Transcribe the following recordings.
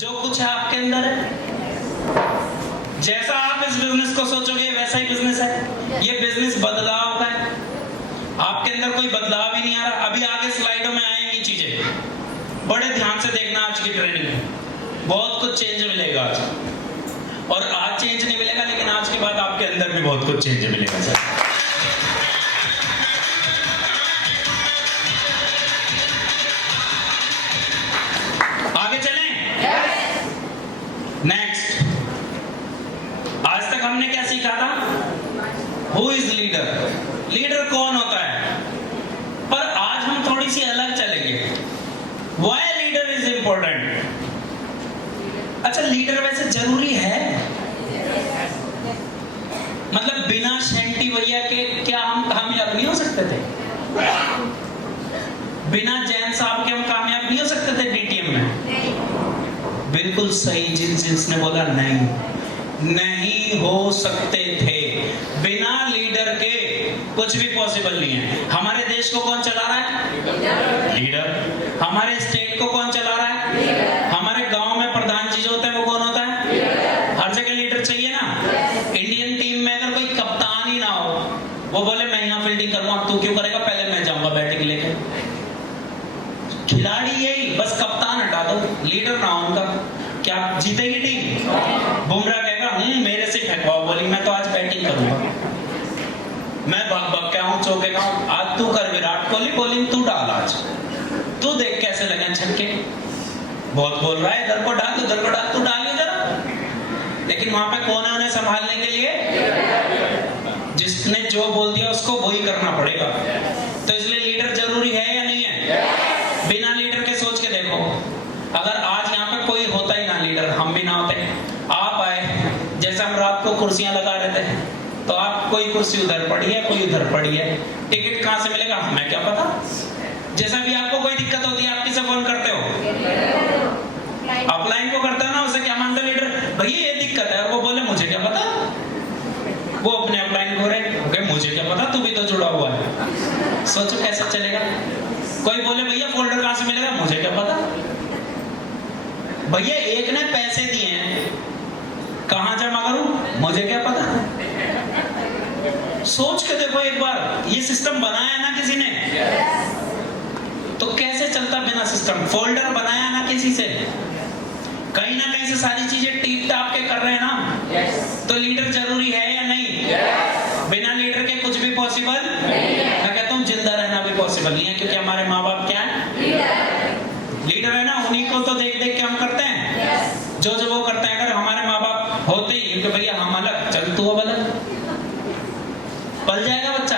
जो कुछ है आपके अंदर है। जैसा आप इस बिजनेस को सोचोगे वैसा ही बिजनेस है। ये बिजनेस बदलाव का है, आपके अंदर कोई बदलाव ही नहीं आ रहा। अभी आगे स्लाइडों में आएंगी चीजें, बड़े ध्यान से देखना आज की ट्रेनिंग में, बहुत कुछ चेंज मिलेगा आज। और आज चेंज नहीं मिलेगा, लेकिन आज के बाद आपके अंदर भी बहुत कुछ चेंज मिलेगा सर। आगे चलें? नेक्स्ट, आज तक हमने क्या सीखा था? हु इज लीडर, लीडर कौन होता है। पर आज हम थोड़ी सी अलग चलेंगे। Why leader is important. अच्छा, लीडर वैसे जरूरी है? मतलब बिना शेंटी भैया के क्या हम कामयाब नहीं हो सकते थे? बिना जैन साहब के हम कामयाब नहीं हो सकते थे डीटीएम में? बिल्कुल सही, जिसने बोला नहीं हो सकते थे। बिना लीडर के कुछ भी पॉसिबल नहीं है। हमारे देश को कौन चला रहा है? लीडर। हमारे स्टेट को कौन चला रहा है? लीडर। हमारे गांव में प्रधान चीज होता है, वो कौन होता है? लीडर। हर जगह लीडर चाहिए ना। इंडियन टीम में अगर कोई कप्तान ही ना हो, वो बोले मैं यहाँ फील्डिंग करूंगा, तू क्यों करेगा, पहले मैं जाऊंगा बैटिंग लेके। खिलाड़ी यही, बस कप्तान हटा दो, लीडर ना हो उनका, क्या जीतेगी टीम? बुमराह कहेगा मेरे से फेंकवाओ बॉलिंग, मैं तो आज बैटिंग करूंगा, मैं भग के आऊं, चौके का हूं, आज तू कर विराट कोहली बॉलिंग, तू डाल, आज तू देख कैसे लगे छक्के। बहुत बोल रहा है, इधर को डाल, उधर को डाल, तू डाल इधर। लेकिन वहां पे कौन है उन्हें संभालने के लिए? जिसने जो बोल दिया उसको वही करना पड़ेगा। तो इसलिए लीडर जरूरी है या नहीं है? बिना लीडर के सोच के देखो, अगर आज यहाँ पे कोई होता ही ना लीडर, हम भी ना होते, आप आए, जैसे हम रात को कुर्सियां लगा रहे थे, तो आप कोई कुर्सी उधर पड़ी है, कोई उधर पड़ी है, टिकट कहाँ से मिलेगा हमें क्या पता। जैसा भी आपको कोई दिक्कत होती है, आप किसे फोन करते हो? अपलाइन को करते हो ना, उसे क्या मानते लीडर? भैया ये दिक्कत है, और वो बोले मुझे क्या पता। वो अपने अपलाइन को रहे, मुझे क्या पता, तू भी तो जुड़ा हुआ है। सोचो कैसे चलेगा। कोई बोले भैया फोल्डर कहां से मिलेगा, मुझे क्या पता। भैया एक ने पैसे दिए हैं, कहां जमा करूं, मुझे क्या पता। सोच के देखो एक बार, ये सिस्टम बनाया ना किसी ने, तो कैसे चलता बिना सिस्टम? फोल्डर बनाया ना किसी से, कहीं ना कहीं से सारी चीजें टीप टाप के कर रहे हैं ना। तो लीडर जरूरी है या नहीं? बिना लीडर के कुछ भी पॉसिबल नहीं है। मैं कहता हूँ जिंदा रहना भी पॉसिबल नहीं है, क्योंकि हमारे माँ बाप क्या है? लीडर है ना, उन्हीं को तो देख देख के हम करते हैं जो वो करते हैं। अगर हमारे माँ बाप होते ही कि भैया हम अलग, चल तू अब अलग, पल जाएगा बच्चा,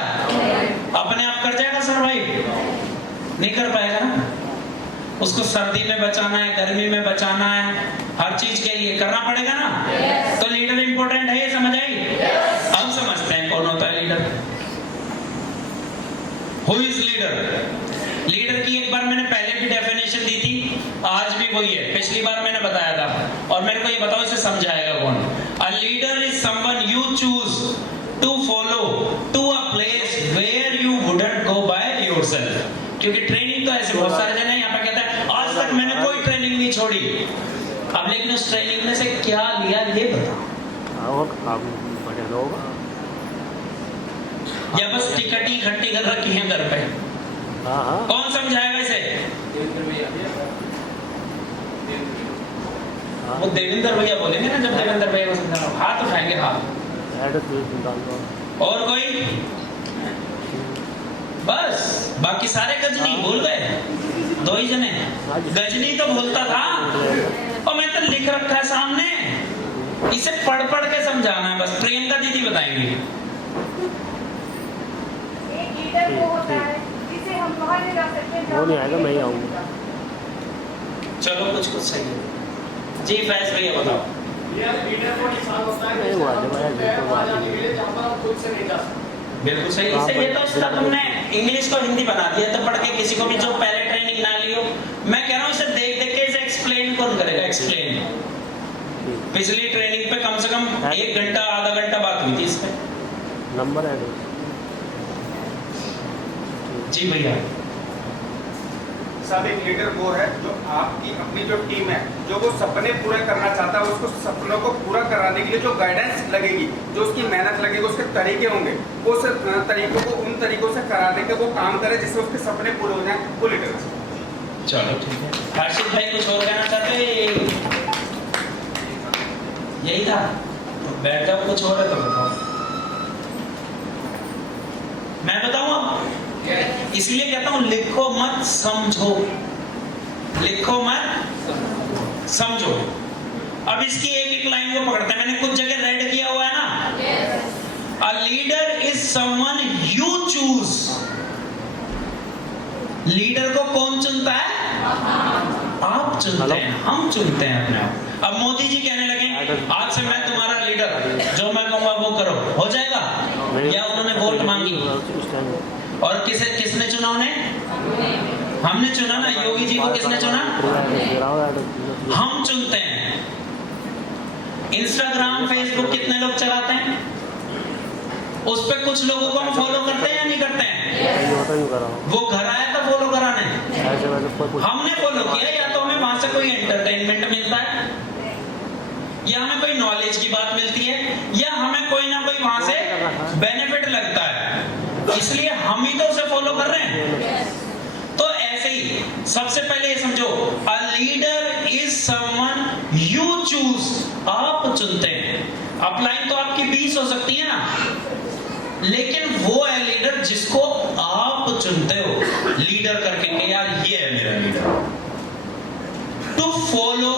अपने आप कर जाएगा सर्वाइव? नहीं कर पाएगा ना। उसको सर्दी में बचाना है, गर्मी में बचाना है, हर चीज के लिए करना पड़ेगा ना। तो लीडर इंपॉर्टेंट है, ये समझ आई? अब समझते हैं कौन होता है leader. Who is leader? Leader की एक बार मैंने पहले भी डेफिनेशन दी थी, आज भी वही है, पिछली बार मैंने बताया था। और मेरे को ये बताओ इसे समझाएगा कौन? A leader is someone you choose to follow to a place where you wouldn't go by yourself. क्योंकि ट्रेनिंग तो ऐसे बहुत सारे जन हैं, यहाँ पे कहता है आज तक मैंने कोई ट्रेनिंग नहीं छोड़ी। अब लेकिन उस ट्रेनिंग में से क्या लिया ये बता। या बस टिकट ही इकट्ठी कर रखी है घर पे? कौन समझाएगा इसे? वो देवेंद्र भैया बोलेंगे ना, जब देवेंद्र भैया को समझाना, हाथ उठाएंगे हाथ। और कोई? बस बाकी सारे गजनी भूल गए, दो ही जने। गजनी तो भूलता था, और मैं तो लिख रखा है सामने, इसे पढ़ पढ़ के समझाना है बस। प्रियंका दीदी बताएंगी। वो नहीं आएगा, मैं ही आऊंगा। चलो कुछ कुछ सही है जी। फैज भैया बताओ। बिल्कुल सही। इससे ये तो उसका तुमने इंग्लिश को हिंदी बना दिया, तो पढ़ के किसी को भी जो पहले ट्रेनिंग ना ली हो, मैं कह रहा हूँ इसे देख देख के इसे एक्सप्लेन कौन करेगा? एक्सप्लेन पिछली ट्रेनिंग पे कम से कम 1 घंटा आधा घंटा बात हुई थी इस पे। नंबर है जी भैया। साहब एक लीडर वो है जो आपकी अपनी जो टीम है जो वो सपने पूरे करना चाहता है, उसको सपनों को पूरा कराने के लिए जो गाइडेंस लगेगी, जो उसकी मेहनत लगेगी, उसके तरीके होंगे, वो उस तरीकों को उन तरीकों से कराने के वो काम करे जिससे उसके सपने पूरे हो जाए, वो लीडर है। चलो ठीक है। हर्षित भाई कुछ और कहना चाहते हैं? यही था, तो बैठ जाओ, कुछ और है तो बताओ। मैं बताऊं अब? इसलिए कहता हूं लिखो मत समझो, लिखो मत समझो। अब इसकी एक एक लाइन को पकड़ते हैं, मैंने कुछ जगह रेड किया हुआ है ना। अ leader is someone you choose. Leader को कौन चुनता है? आप चुनते हैं, हम चुनते हैं अपने आप। अब मोदी जी कहने लगे आज से मैं तुम्हारा लीडर, जो मैं कहूंगा वो करो, हो जाएगा? या उन्होंने वोट मांगी और किसने चुना उन्हें? हमने चुना ना। योगी जी को किसने चुना? हम चुनते हैं। इंस्टाग्राम फेसबुक कितने लोग चलाते हैं? उस पे कुछ लोगों को हम फॉलो करते हैं या नहीं करते हैं? वो घर आया था फॉलो कराने, हमने फॉलो किया। या तो हमें वहां से कोई एंटरटेनमेंट मिलता है, या हमें कोई नॉलेज की बात मिलती है, या हमें कोई ना कोई वहां से बेनिफिट लगता है, इसलिए हम ही तो उसे फॉलो कर रहे हैं। तो ऐसे ही सबसे पहले ये समझो, अ leader is someone you choose. आप चुनते हैं। अपलाइन तो आपकी 20 हो सकती है ना, लेकिन वो है लीडर जिसको आप चुनते हो लीडर करके कि यार ये है मेरा leader. To follow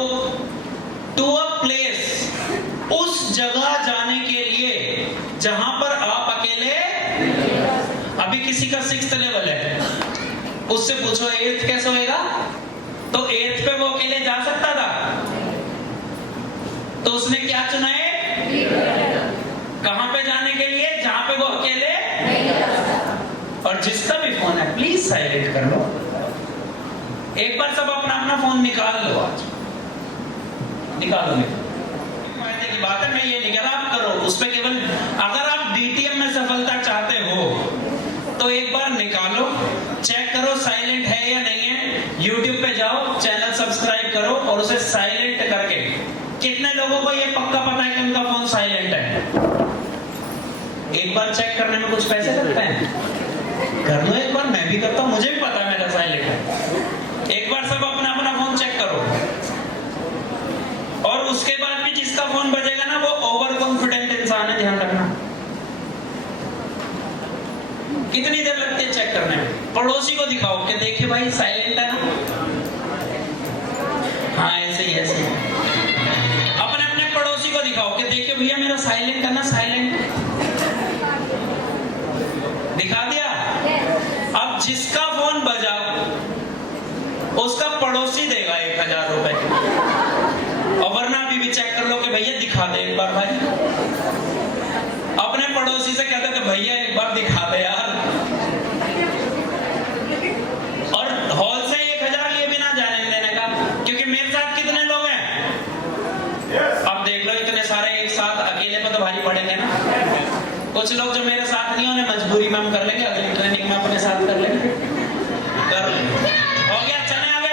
to a place, उस जगह जाने के लिए जहां पर आप अकेले। अभी किसी का 6th लेवल है, उससे पूछो 8th कैसे होएगा? तो 8th पे वो अकेले जा सकता था, तो उसने क्या चुना है? कहां पे जाने के लिए? जहां पे वो अकेले। और जिसका भी फोन है प्लीज साइलेंट कर लो। एक बार सब अपना अपना फोन निकाल लो, आज निकालो। फायदे की बात है, मैं ये नहीं कह रहा आप करो उस पे केवल। अगर आप डीटीएम में सफलता चाहते हो तो एक बार निकालो, चेक करो साइलेंट है या नहीं है। यूट्यूब पे जाओ, चैनल सब्सक्राइब करो और उसे साइलेंट करके। कितने लोगों को ये पक्का पता है कि उनका फोन साइलेंट है? एक बार चेक करने में कुछ पैसे लगते हैं? कर लो एक बार, मैं भी करता हूं, मुझे भी पता है मेरा साइलेंट है। एक बार सब अपना अपना फोन चेक करो, और उसके बाद भी जिसका फोन बजेगा ना वो ओवर कॉन्फिडेंट इंसान है, ध्यान रखना। कितनी देर लगती है चेक करने में? पड़ोसी को दिखाओ कि देखिए भाई साइलेंट है ना। हाँ ऐसे ही ऐसे ही। अपने अपने पड़ोसी को दिखाओ कि देखिए भैया मेरा साइलेंट है ना, साइलेंट। दिखा दिया? अब जिसका फोन बजा उसका पड़ोसी देगा 1000 रुपए, और वरना अभी भी चेक कर लो कि भैया दिखा दे एक बार भाई। अपने पड़ोसी से कहते थे भैया एक बार दिखा दे यार, और हॉल से 1000 लिए बिना जाने देने का। क्योंकि मेरे साथ कितने लोग हैं? अब देख लो, इतने सारे एक साथ अकेले में तो भारी पड़ेंगे ना। कुछ लोग जो मेरे साथ नहीं, उन्हें मजबूरी में हम कर लेंगे, अगली ट्रेनिंग में अपने साथ कर लेंगे। कर लेंगे। हो गया, चले आगे।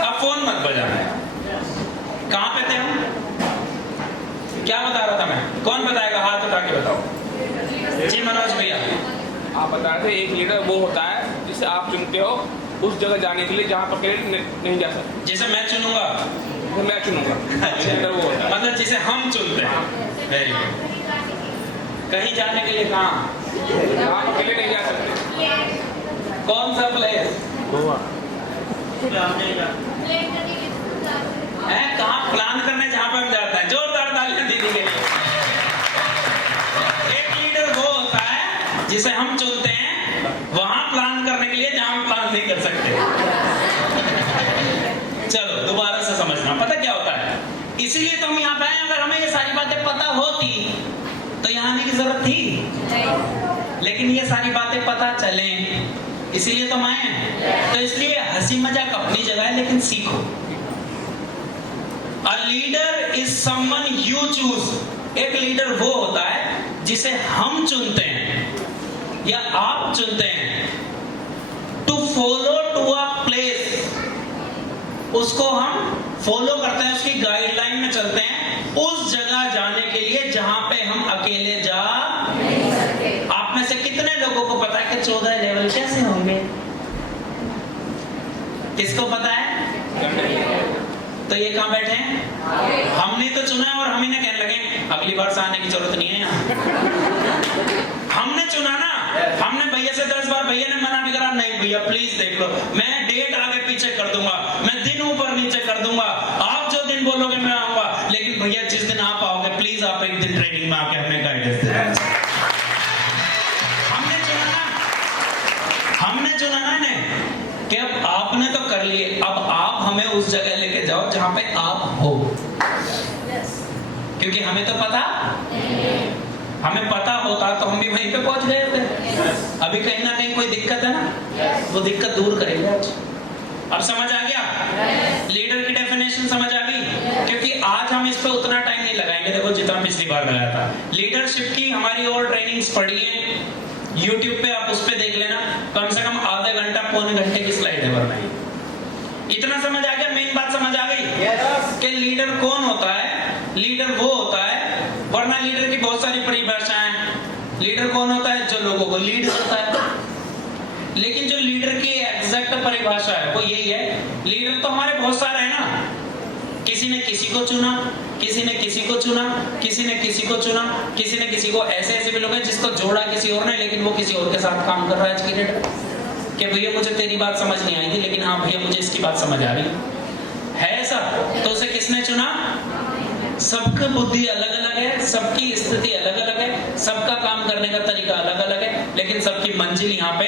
अब फोन मत बजाना। कहाँ पे थे हम? क्या बता रहा था मैं? कौन बताएगा? हाथ उठा के बताओ जी। मनोज भैया आप बता रहे थे एक लीडर वो होता है जिसे आप चुनते हो उस जगह जाने के लिए जहाँ पर अकेले नहीं जा सकते। जिसे मैं चुनूंगा, मैं चुनूंगा। लीडर वो होता है मतलब जिसे हम चुनते हैं। Very good. कहीं जाने के लिए कहाँ? आप अकेले नहीं जा सकते। कौन सा प्लेस गोवा है? कहाँ प्लान करने जहाँ पे हम जाते हैं? जोरदार तालियां दीदी के लिए। एक लीडर वो होता है जिसे हम चुनते हैं वहां प्लान करने के लिए जहां हम प्लान नहीं कर सकते। चलो दोबारा से समझना, पता क्या होता है? इसीलिए तो हम यहाँ पे आए। अगर हमें ये सारी बातें पता होती तो यहाँ आने की जरूरत थी, लेकिन ये सारी बातें पता चले इसीलिए तो हम आए हैं। तो इसलिए हंसी मजाक अपनी जगह है, लेकिन सीखो। A leader is someone you choose. एक लीडर वो होता है जिसे हम चुनते हैं या आप चुनते हैं। To follow to a place, उसको हम फॉलो करते हैं, उसकी गाइडलाइन में चलते हैं उस जगह जाने के लिए जहां पे हम अकेले जा नहीं सकते। आप में से कितने लोगों को पता है कि 14 लेवल कैसे होंगे? किसको पता है? तो ये कहां बैठे हैं? हमने तो चुना है और हम ही ने कहने लगे अगली बार से आने की जरूरत नहीं है यहाँ। हमने चुना ना, हमने भैया से 10 बार, भैया ने मना भी करा, नहीं भैया प्लीज देख लो, मैं डेट आगे पीछे कर दूंगा, मैं दिन ऊपर नीचे कर दूंगा, आप जो दिन बोलोगे मैं आऊंगा, लेकिन भैया जिस दिन आप आओगे प्लीज आप एक दिन ट्रेनिंग में आके हमें गाइडेंस दे। हमने चुना ना इन्हें कि अब आपने तो कर लिए, अब आप हमें उस जगह लेके जाओ जहां पे आप हो। क्योंकि हमें तो पता, हमें पता होता तो हम भी वहीं पे पहुंच गए होते। अभी कहीं ना कहीं कोई दिक्कत है ना, वो दिक्कत दूर करेंगे आज। अब समझ आ गया? लीडर की डेफिनेशन समझ आ गई? क्योंकि आज हम इस पे उतना टाइम नहीं लगाएंगे, देखो जितना पिछली बार लगाया था। लीडरशिप की हमारी और ट्रेनिंग्स पढ़ी है, YouTube पे आप उस पे देख लेना, कम से कम आधा घंटा पौने घंटे की स्लाइड है बनाई। इतना समझ आ गया? मेन बात समझ आ गई कि लीडर कौन होता है? लीडर वो होता है, वरना लीडर की बहुत सारी परिभाषाएं हैं। लीडर कौन होता है? जो लोगों को लीड करता है। लेकिन जो लीडर की एग्जैक्ट परिभाषा है वो यही है। लीडर तो हमारे बहुत सारे हैं ना, किसी ने किसी को चुना, किसी ने किसी को चुना, किसी ने किसी को चुना, किसी ने किसी को, ऐसे ऐसे भी लोग हैं जिसको जोड़ा किसी और ने, लेकिन वो किसी और के साथ काम कर रहा है आज की डेट कि भैया मुझे तेरी बात समझ नहीं आई थी, लेकिन हाँ भैया मुझे इसकी बात समझ आ रही है ऐसा। तो उसे किसने चुना? सबकी बुद्धि अलग अलग है, सबकी स्थिति अलग अलग है, सबका काम करने का तरीका अलग अलग है, लेकिन सबकी मंजिल यहाँ पे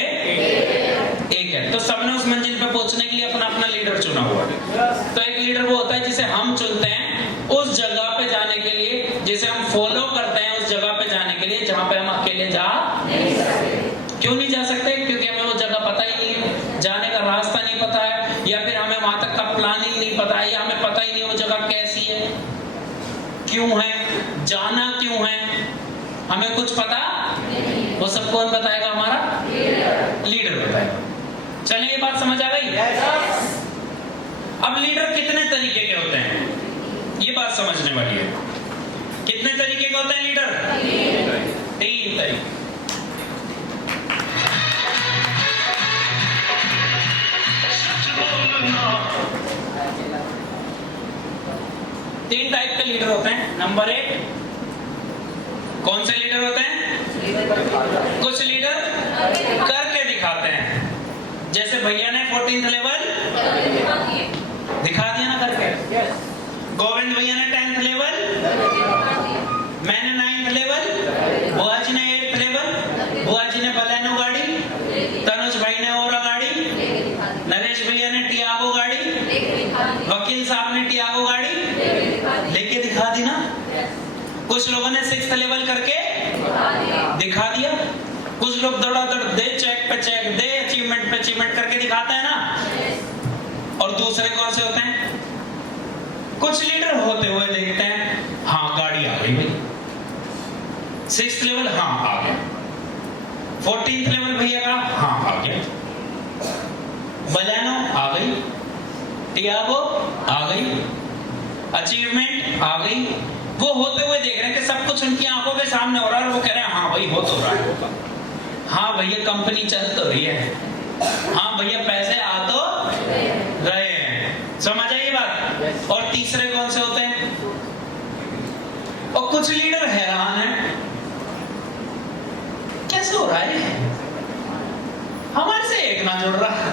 एक है। तो सबने उस मंजिल पे पहुंचने के लिए अपना अपना लीडर चुना हुआ है। तो एक लीडर वो होता है जिसे हम चुनते हैं उस जगह पे जाने के लिए, जिसे हम फॉलो करते हैं उस जगह पे जाने के लिए जहां पे हम अकेले जा नहीं सकते। क्यों नहीं जा सकते? क्योंकि हमें वो जगह पता ही नहीं है, जाने का रास्ता नहीं पता है, या फिर हमें वहां तक का प्लानिंग नहीं पता है, या हमें पता ही नहीं वो जगह कैसी है, क्यों है, जाना क्यों है, हमें कुछ पता नहीं। वो सब कौन बताएगा? हमारा लीडर बताएगा। चलिए ये बात समझ आ गई? अब लीडर कितने तरीके के होते हैं ये बात समझने वाली है। कितने तरीके के होते हैं लीडर? 3 तरीके। तीन टाइप के लीडर होते हैं। नंबर 1, कौन से लीडर होते हैं? कुछ लीडर करके दिखाते हैं, जैसे भैया ने 14th लेवल दिखा दिया ना करके, गोविंद भैया ने 10th लेवल, मैंने 9th लेवल, बुआ जी ने 8th लेवल, बुआ जी ने बलेनो गाड़ी, तनुज भाई ने ओरा गाड़ी, नरेश भैया ने टियागो गाड़ी, वकील साहब ने टियागो गाड़ी लेके दिखा दी ना। कुछ लोगों ने 6th लेवल करके दिखा दिया, कुछ लोग दौड़ा-दौड़ दे, चेक पे चेक दे, अचीवमेंट पे अचीवमेंट करके दिखाते हैं ना। और दूसरे कौन से होते हैं? कुछ लीडर होते हुए देखते हैं, हाँ गाड़ी आ गई भाई, 6th लेवल हाँ आ गया, 14th लेवल भैया का हाँ आ गया, बलेनो आ गई, टियागो आ गई, अचीवमेंट आ गई। वो होते हुए देख रहे हैं कि सब कुछ उनकी आंखों के सामने हो रहा है और वो कह रहे हैं हाँ भाई हो तो रहा है, हाँ भैया कंपनी चल तो रही है, हाँ भैया पैसे आ तो रहे हैं। समझ आई बात? और तीसरे कौन से होते हैं? और कुछ लीडर हैरान हैं, कैसे हो रहा है, हमारे से एक ना जुड़ रहा,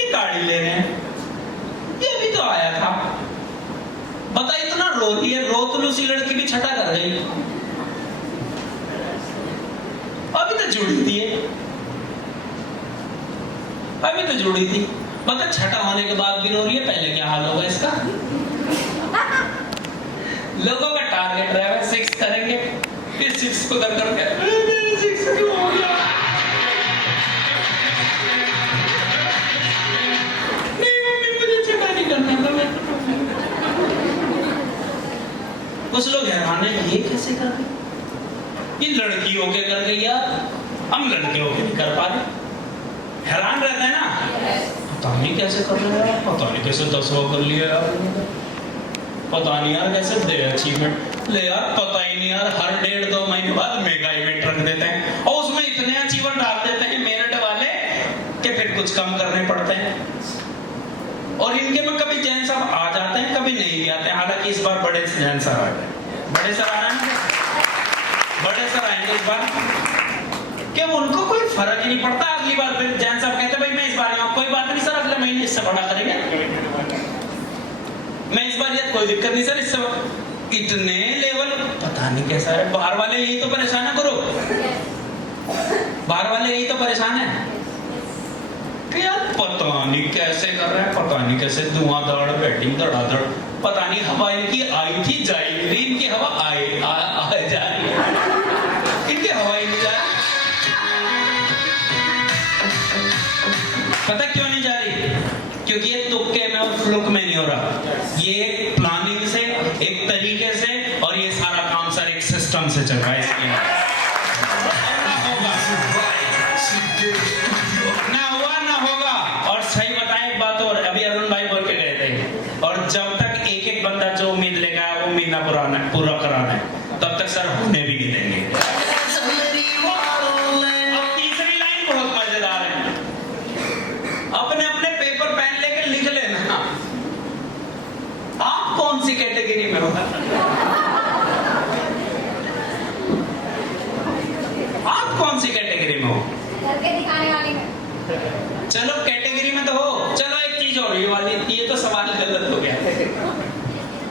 ये गाड़ी ले रहे हैं, ये अभी तो आया था, बता इतना रो रही है, रोतलू सी लड़की भी छटा कर गई, अभी तो जुड़ी थी, अभी तो जुड़ी थी, बता छटा होने के बाद भी रो रही है, पहले क्या हाल होगा इसका? लोगों का टारगेट रहा है 6 करेंगे, फिर 6 को कर करके 6 क्यों हो गया? नहीं मम्मी मुझे छटा नहीं करना था, मैं कुछ लोग हैरान है, ये कैसे कर गए? ये लड़की होके कर गई यार, हम लड़के होके नहीं कर पा रहे। हैरान रहता है ना। पता नहीं कैसे कर रहे हैं, पता नहीं कैसे 10वां कर लिया यार, पता नहीं यार कैसे दे अचीवमेंट ले यार, पता ही नहीं यार, हर 1.5-2 महीने बाद मेगा इवेंट रख देते हैं और उसमें इतने अचीवर डाल देते हैं मेरिट वाले कि फिर कुछ कम करने पड़ते हैं। और इनके में कभी जैन साहब आ जाते हैं, कभी नहीं भी आते हैं। हालांकि इस बार बड़े जैन सर आ गए, बड़े सर आ रहे हैं, बड़े सर आएंगे इस बार, कि उनको कोई फर्क ही नहीं पड़ता। अगली बार फिर जैन साहब कहते भाई मैं इस बार यहाँ, कोई बात नहीं सर, अगले महीने इससे बड़ा करेंगे, मैं इस बार कोई दिक्कत नहीं सर, इससे इतने लेवल पता नहीं कैसा है। बाहर वाले यही तो परेशान है, करो बाहर वाले यही तो परेशान है कि यार पता नहीं कैसे कर रहे हैं, पता नहीं कैसे धुआंधाड़ बैटिंग धड़ाधड़, पता नहीं हवा इनकी आई थी जा ही नहीं रही, इनकी हवा आए जा रही है, इनकी हवा ही नहीं जा रही। पता क्यों नहीं जा रही? क्योंकि ये तुक्के में और फ्लुक में नहीं हो रहा, ये एक प्लानिंग से, एक तरीके से, और ये सारा काम सर एक सिस्टम से चल रहा है। इसके ना हुआ ना होगा। और सही बताएं एक बात और, अभी अरुण भाई बोल के गए थे, और जब तक एक एक बंदा जो उम्मीद लेगा वो उम्मीद ना पूरा कराना है, तब तक सर होने भी नहीं देंगे। अब तीसरी लाइन बहुत मजेदार है, अपने अपने पेपर पेन लेके लिख लेना आप कौन सी कैटेगरी में हो, आप कौन सी कैटेगरी में हो, करके दिखाने वाली में। चलो कैटेगरी में तो हो, चलो एक चीज और, ये वाली, ये तो सवाल गलत हो गया,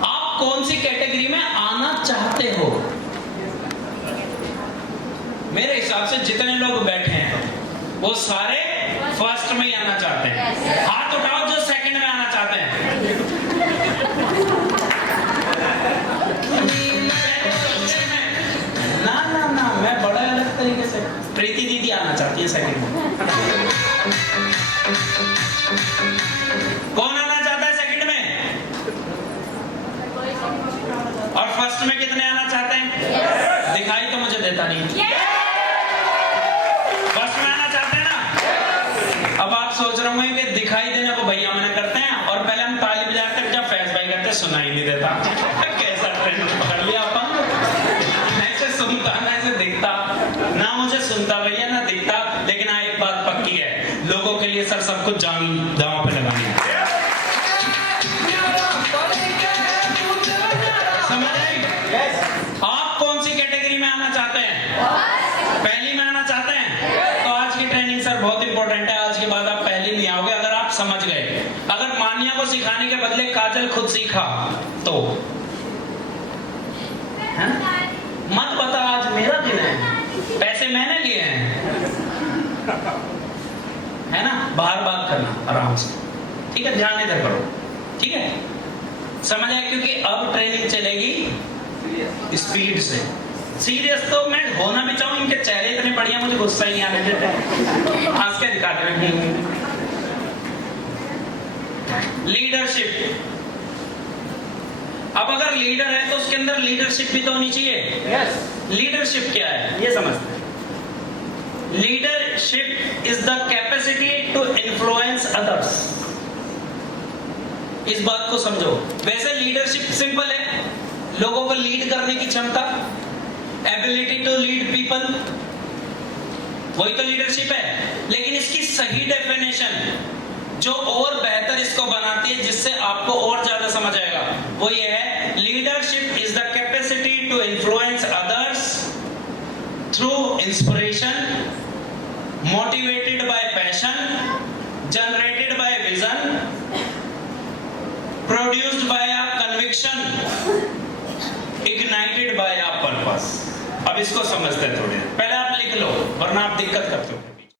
आप कौन सी कैटेगरी में आना चाहते हो? मेरे हिसाब से जितने लोग बैठे हैं वो सारे फर्स्ट में ही आना चाहते हैं। हाथ उठाओ जो सेकंड में आना चाहते हैं। ना ना ना, मैं बड़ा अलग तरीके से, प्रीति दीदी आना चाहती है सेकंड में। कौन आना चाहता है सेकंड में? और फर्स्ट में कितने आना चाहते हैं? दिखाई तो मुझे देता नहीं। फर्स्ट में आना चाहते हैं ना? अब आप सोच रहे होंगे कि दिखाई देने को भैया मना करते हैं और पहले हम ताली बजाते हैं, जब फैज भाई कहते हैं सुनाई नहीं देता। कैसा ट्रेंड पकड़ लिया अपन, ऐसे सुनता ना ऐसे दिखता, ना मुझे सुनता भैया ना दिखता। लेकिन हाँ एक बात पक्की है, लोगों के लिए सर सब कुछ जान दांव पे लगानी है। समझ आई? आप कौन सी कैटेगरी में आना चाहते हैं? पहली में आना चाहते हैं? तो आज की ट्रेनिंग सर बहुत इंपॉर्टेंट है। आज के बाद आप पहली में आओगे अगर आप समझ गए। अगर मानिया को सिखाने के बदले काजल खुद सीखा तो है? मत बता आज मेरा दिन है, पैसे मैंने लिए हैं, है ना? बाहर बात करना आराम से, ठीक है? ध्यान इधर करो, ठीक है? समझ आया? क्योंकि अब ट्रेनिंग चलेगी स्पीड से। सीरियस तो मैं होना भी चाहूँ, इनके चेहरे इतने बढ़िया, मुझे गुस्सा ही नहीं आने देते, हंस के दिखाते हैं। लीडरशिप, अब अगर लीडर है तो उसके अंदर लीडरशिप भी तो होनी चाहिए। लीडरशिप क्या है ये समझते हैं। Leadership is the capacity to influence others. इस बात को समझो। वैसे लीडरशिप सिंपल है, लोगों को लीड करने की क्षमता, एबिलिटी टू लीड पीपल, वही तो लीडरशिप है। लेकिन इसकी सही डेफिनेशन जो और बेहतर इसको बनाती है, जिससे आपको और ज्यादा समझ आएगा, वो ये है, leadership is the capacity to influence others through inspiration, motivated by passion, generated by vision, produced by a conviction, ignited by a purpose. अब इसको समझते हैं थोड़े, पहले आप लिख लो वरना आप दिक्कत करते हो।